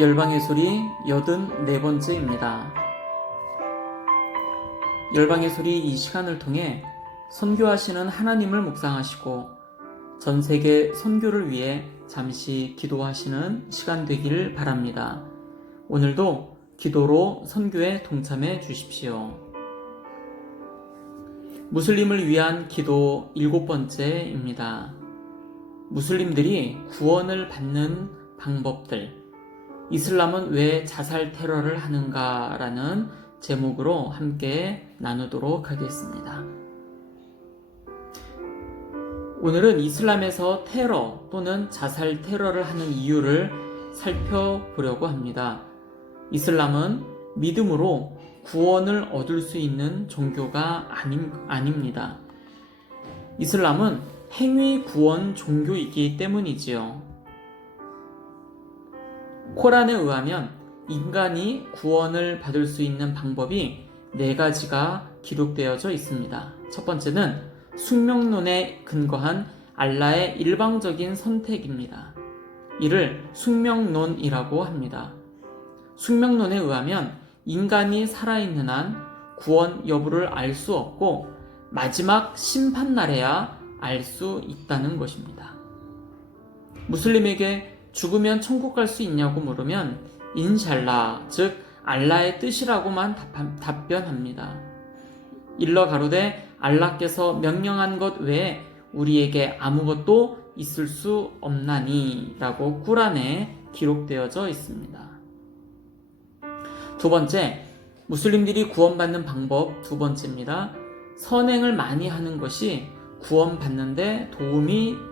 열방의 소리 84번째입니다. 열방의 소리 이 시간을 통해 선교하시는 하나님을 묵상하시고 전 세계 선교를 위해 잠시 기도하시는 시간 되기를 바랍니다. 오늘도 기도로 선교에 동참해 주십시오. 무슬림을 위한 기도 7번째입니다. 무슬림들이 구원을 받는 방법들, 이슬람은 왜 자살 테러를 하는가라는 제목으로 함께 나누도록 하겠습니다. 오늘은 이슬람에서 테러 또는 자살 테러를 하는 이유를 살펴보려고 합니다. 이슬람은 믿음으로 구원을 얻을 수 있는 종교가 아닙니다. 이슬람은 행위 구원 종교이기 때문이지요. 코란에 의하면 인간이 구원을 받을 수 있는 방법이 4가지가 기록되어져 있습니다. 첫 번째는 숙명론에 근거한 알라의 일방적인 선택입니다. 이를 숙명론이라고 합니다. 숙명론에 의하면 인간이 살아있는 한 구원 여부를 알 수 없고 마지막 심판날에야 알 수 있다는 것입니다. 무슬림에게 죽으면 천국 갈 수 있냐고 물으면 인샬라, 즉 알라의 뜻이라고만 답변합니다. 일러 가로되 알라께서 명령한 것 외에 우리에게 아무것도 있을 수 없나니 라고 꾸란에 기록되어져 있습니다. 두 번째, 무슬림들이 구원받는 방법 2번째입니다. 선행을 많이 하는 것이 구원받는 데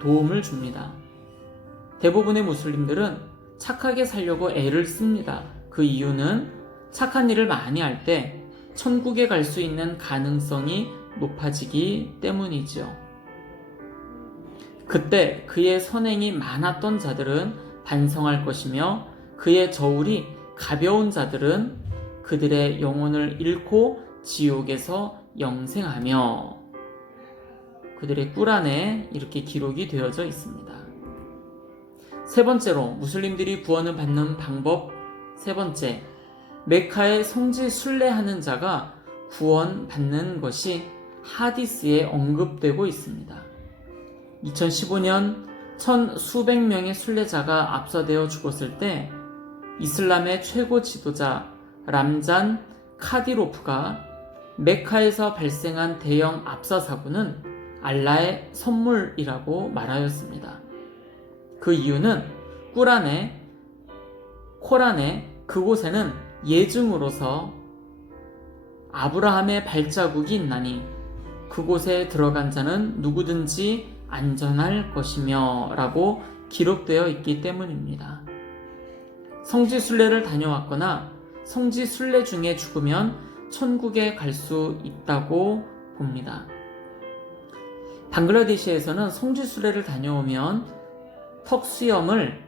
도움을 줍니다. 대부분의 무슬림들은 착하게 살려고 애를 씁니다. 그 이유는 착한 일을 많이 할 때 천국에 갈 수 있는 가능성이 높아지기 때문이지요. 그때 그의 선행이 많았던 자들은 반성할 것이며 그의 저울이 가벼운 자들은 그들의 영혼을 잃고 지옥에서 영생하며, 그들의 꾸란에 이렇게 기록이 되어져 있습니다. 세 번째로 무슬림들이 구원을 받는 방법 3번째, 메카에 성지 순례하는 자가 구원받는 것이 하디스에 언급되고 있습니다. 2015년 1000수백 명의 순례자가 압사되어 죽었을 때 이슬람의 최고 지도자 람잔 카디로프가 메카에서 발생한 대형 압사 사고는 알라의 선물이라고 말하였습니다. 그 이유는 코란에 그곳에는 예증으로서 아브라함의 발자국이 있나니 그곳에 들어간 자는 누구든지 안전할 것이며 라고 기록되어 있기 때문입니다. 성지 순례를 다녀왔거나 성지 순례 중에 죽으면 천국에 갈 수 있다고 봅니다. 방글라데시에서는 성지 순례를 다녀오면 턱수염을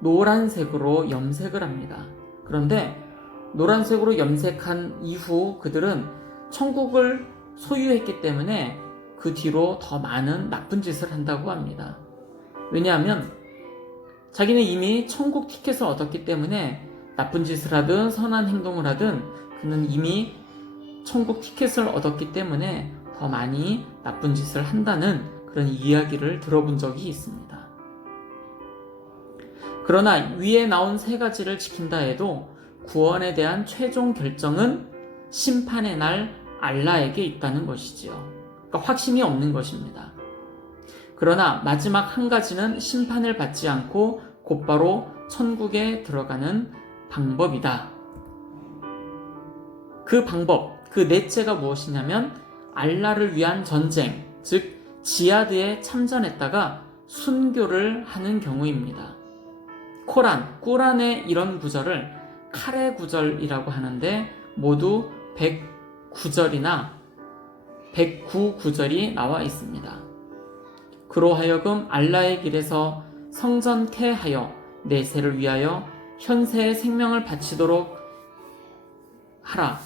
노란색으로 염색을 합니다. 그런데 노란색으로 염색한 이후 그들은 천국을 소유했기 때문에 그 뒤로 더 많은 나쁜 짓을 한다고 합니다. 왜냐하면 자기는 이미 천국 티켓을 얻었기 때문에 나쁜 짓을 하든 선한 행동을 하든 그는 이미 천국 티켓을 얻었기 때문에 더 많이 나쁜 짓을 한다는 그런 이야기를 들어본 적이 있습니다. 그러나 위에 나온 3가지를 지킨다 해도 구원에 대한 최종 결정은 심판의 날 알라에게 있다는 것이지요. 그러니까 확신이 없는 것입니다. 그러나 마지막 한 가지는 심판을 받지 않고 곧바로 천국에 들어가는 방법이다. 그 방법, 그 넷째가 무엇이냐면 알라를 위한 전쟁, 즉 지하드에 참전했다가 순교를 하는 경우입니다. 꾸란의 이런 구절을 카레 구절이라고 하는데 모두 109절이나 109구절이 나와 있습니다. 그로 하여금 알라의 길에서 성전케 하여 내세를 위하여 현세의 생명을 바치도록 하라.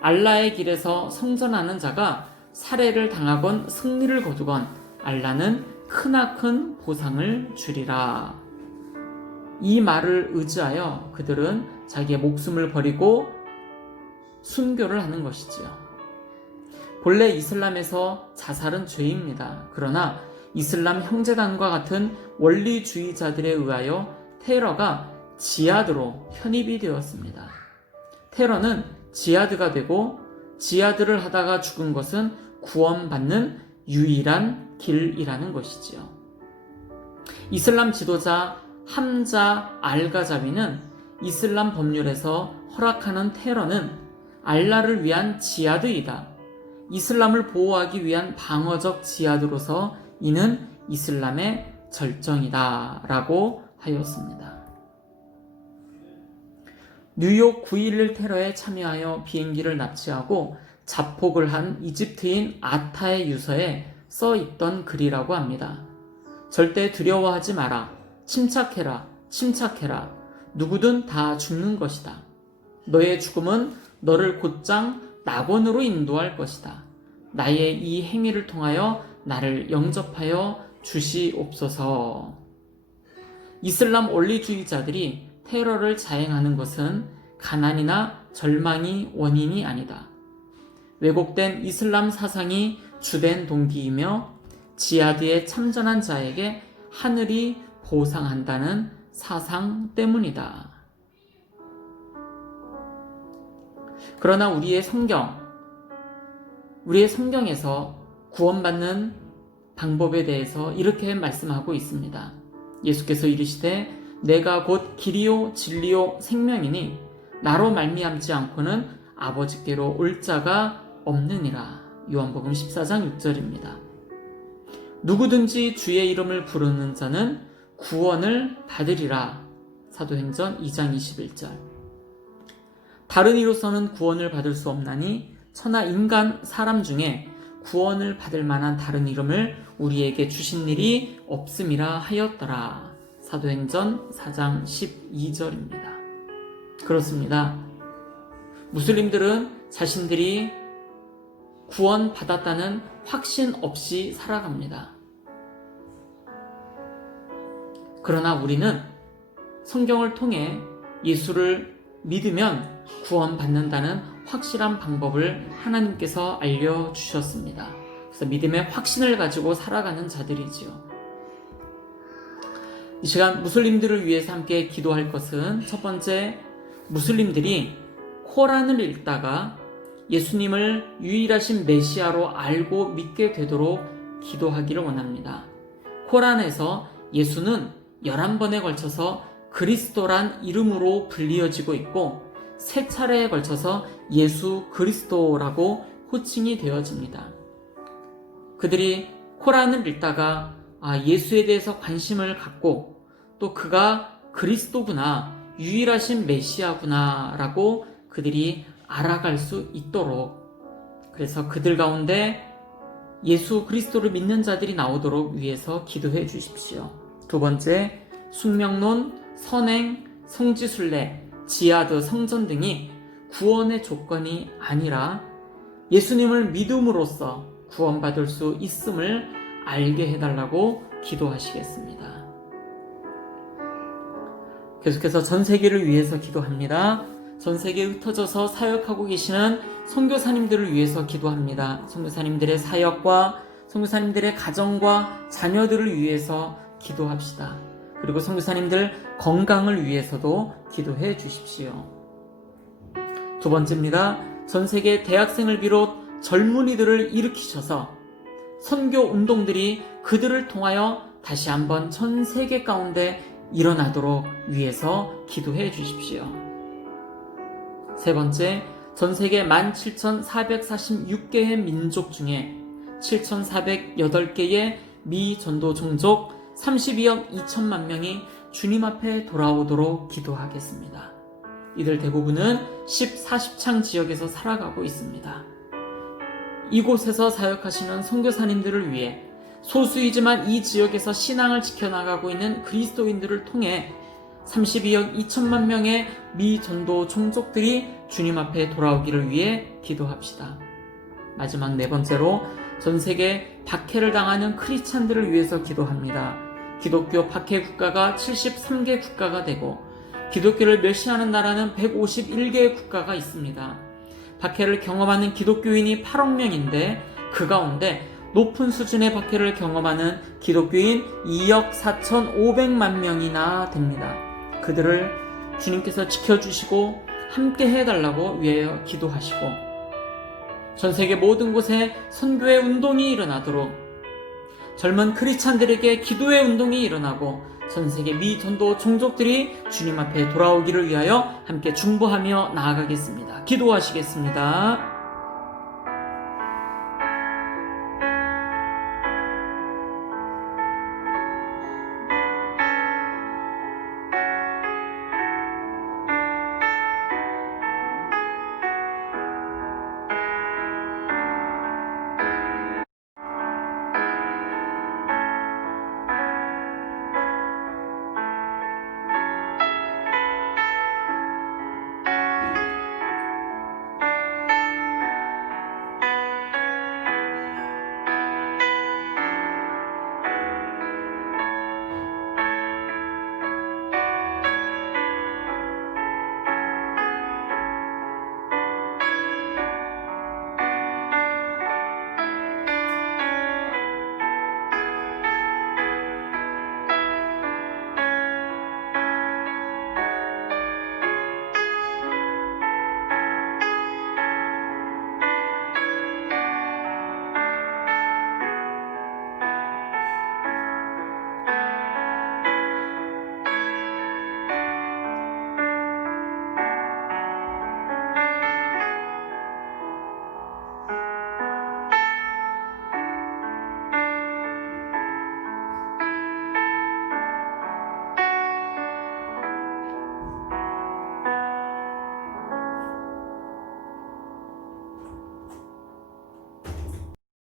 알라의 길에서 성전하는 자가 살해를 당하건 승리를 거두건 알라는 크나큰 보상을 주리라. 이 말을 의지하여 그들은 자기의 목숨을 버리고 순교를 하는 것이지요. 본래 이슬람에서 자살은 죄입니다. 그러나 이슬람 형제단과 같은 원리주의자들에 의하여 테러가 지하드로 편입이 되었습니다. 테러는 지하드가 되고 지하드를 하다가 죽은 것은 구원받는 유일한 길이라는 것이지요. 이슬람 지도자 함자 알가자비는 이슬람 법률에서 허락하는 테러는 알라를 위한 지하드이다. 이슬람을 보호하기 위한 방어적 지하드로서 이는 이슬람의 절정이다 라고 하였습니다. 뉴욕 9.11 테러에 참여하여 비행기를 납치하고 자폭을 한 이집트인 아타의 유서에 써 있던 글이라고 합니다. 절대 두려워하지 마라. 침착해라. 침착해라. 누구든 다 죽는 것이다. 너의 죽음은 너를 곧장 낙원으로 인도할 것이다. 나의 이 행위를 통하여 나를 영접하여 주시옵소서. 이슬람 원리주의자들이 테러를 자행하는 것은 가난이나 절망이 원인이 아니다. 왜곡된 이슬람 사상이 주된 동기이며 지하드에 참전한 자에게 하늘이 보상한다는 사상 때문이다. 그러나 우리의 성경에서 구원받는 방법에 대해서 이렇게 말씀하고 있습니다. 예수께서 이르시되 내가 곧 길이요 진리요 생명이니 나로 말미암지 않고는 아버지께로 올 자가 없느니라. 요한복음 14장 6절입니다. 누구든지 주의 이름을 부르는 자는 구원을 받으리라. 사도행전 2장 21절. 다른 이로서는 구원을 받을 수 없나니 천하 인간 사람 중에 구원을 받을 만한 다른 이름을 우리에게 주신 일이 없음이라 하였더라. 사도행전 4장 12절입니다. 그렇습니다. 무슬림들은 자신들이 구원받았다는 확신 없이 살아갑니다. 그러나 우리는 성경을 통해 예수를 믿으면 구원받는다는 확실한 방법을 하나님께서 알려주셨습니다. 그래서 믿음의 확신을 가지고 살아가는 자들이지요. 이 시간 무슬림들을 위해서 함께 기도할 것은 첫 번째, 무슬림들이 코란을 읽다가 예수님을 유일하신 메시아로 알고 믿게 되도록 기도하기를 원합니다. 코란에서 예수는 11번에 걸쳐서 그리스도란 이름으로 불리어지고 있고 세 차례에 걸쳐서 예수 그리스도라고 호칭이 되어집니다. 그들이 코란을 읽다가 예수에 대해서 관심을 갖고 또 그가 그리스도구나, 유일하신 메시아구나 라고 그들이 알아갈 수 있도록, 그래서 그들 가운데 예수 그리스도를 믿는 자들이 나오도록 위해서 기도해 주십시오. 두 번째, 숙명론, 선행, 성지순례, 지하드, 성전 등이 구원의 조건이 아니라 예수님을 믿음으로써 구원받을 수 있음을 알게 해달라고 기도하시겠습니다. 계속해서 전 세계를 위해서 기도합니다. 전 세계에 흩어져서 사역하고 계시는 선교사님들을 위해서 기도합니다. 선교사님들의 사역과 선교사님들의 가정과 자녀들을 위해서 기도합시다. 그리고 선교사님들 건강을 위해서도 기도해 주십시오. 두 번째입니다. 전 세계 대학생을 비롯 젊은이들을 일으키셔서 선교 운동들이 그들을 통하여 다시 한번 전 세계 가운데 일어나도록 위해서 기도해 주십시오. 세 번째, 전 세계 17,446개의 민족 중에 7,408개의 미전도 종족 32억 2천만 명이 주님 앞에 돌아오도록 기도하겠습니다. 이들 대부분은 10-40창 지역에서 살아가고 있습니다. 이곳에서 사역하시는 선교사님들을 위해 소수이지만 이 지역에서 신앙을 지켜나가고 있는 그리스도인들을 통해 32억 2천만 명의 미전도 종족들이 주님 앞에 돌아오기를 위해 기도합시다. 마지막 네 번째로 전 세계 박해를 당하는 크리스찬들을 위해서 기도합니다. 기독교 박해 국가가 73개 국가가 되고 기독교를 멸시하는 나라는 151개의 국가가 있습니다. 박해를 경험하는 기독교인이 8억 명인데 그 가운데 높은 수준의 박해를 경험하는 기독교인 2억 4,500만 명이나 됩니다. 그들을 주님께서 지켜주시고 함께 해달라고 위하여 기도하시고 전 세계 모든 곳에 선교의 운동이 일어나도록 젊은 크리스찬들에게 기도의 운동이 일어나고 전 세계 미전도 종족들이 주님 앞에 돌아오기를 위하여 함께 중보하며 나아가겠습니다. 기도하시겠습니다.